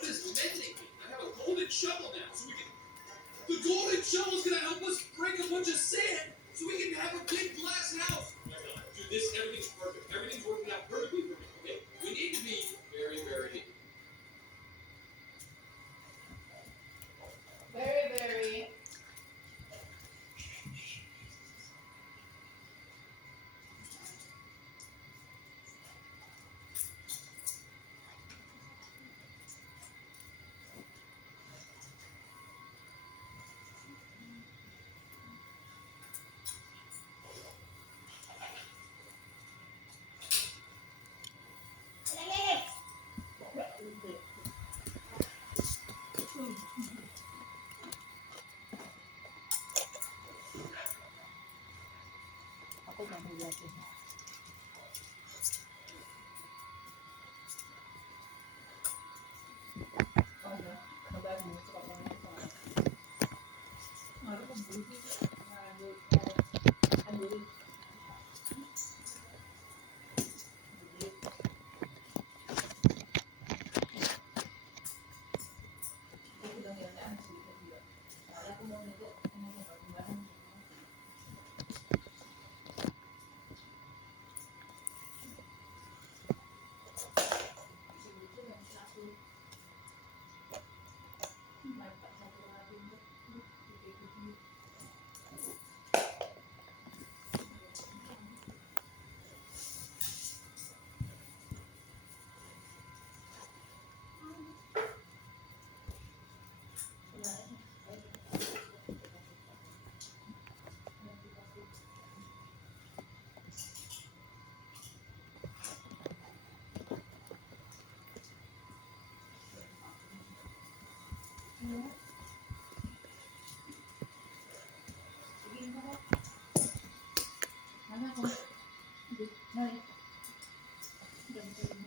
What is mending mean? I have a golden shovel now, so we can. The golden shovel's gonna help us break a bunch of sand, so we can have a big glass house. Right on. Do this. Everything's perfect. Everything's working out perfectly for me. Okay. We need to be very, very. Very, very. Aku nggak mau liatin. Oh ya, coba dulu coba Ngaruh ke bulu sih. Ambil. Aku udah ngeliatnya sedikit juga. Soalnya aku mau nengok kembar-kembaran. Lucu yang satu. Mantap satu lagi untuk di Mana kamu? Hai. Udah bisa.